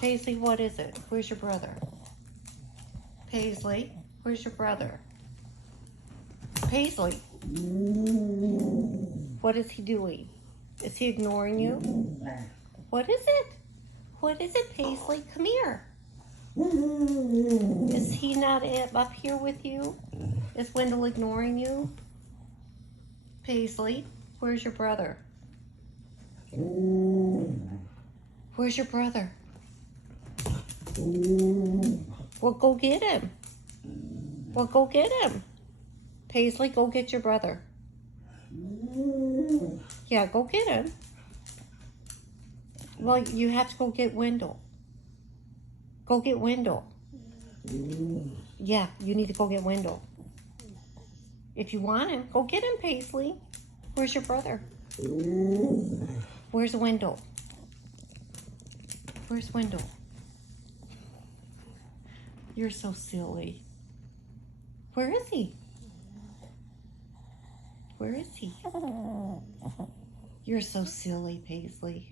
Paisley, what is it? Where's your brother? Paisley, where's your brother? Paisley, what is he doing? Is he ignoring you? What is it? What is it, Paisley? Come here. Is he not up here with you? Is Wendell ignoring you? Paisley, where's your brother? Where's your brother? Well, go get him. Well, go get him. Paisley, go get your brother. Yeah, go get him. Well, you have to go get Wendell. Go get Wendell. Yeah, you need to go get Wendell. If you want him, go get him, Paisley. Where's your brother? Where's Wendell? Where's Wendell? You're so silly. Where is he? Where is he? You're so silly, Paisley.